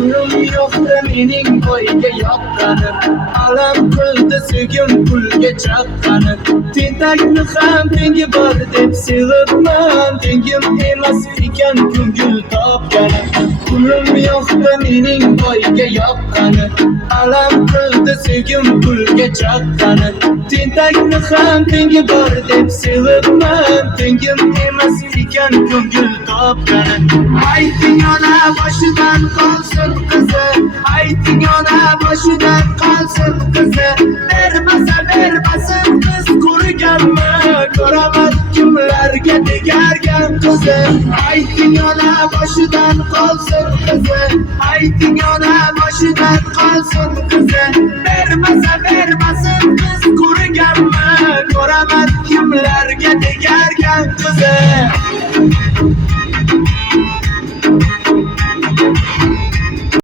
pulim yo'qda mening boyga yoqqanim, alam qildi sevgim pulga chaqqanim. Tentakni ham tengi bor deb sevibman, tengim emas ekan ko'ngil topganim. Pulim yo'qda mening boyga yoqqanim, alam qildi sevgim pulga chaqqanim. Tentakni ham tengi bor deb sevibman, tengim emas ekan ko'ngil topganim. Ayting ona boshidan qolsin qizi, ayting ona boshidan qolsin qizi. Bermasin qiz ko'rganman, ko'raman kimlarga tegargan qizi. Ayting ona boshidan qolsin qizi, ayting ona boshidan qolsin qizi. Bermasin qiz ko'rganman, ko'raman kimlarga tegargan qizi.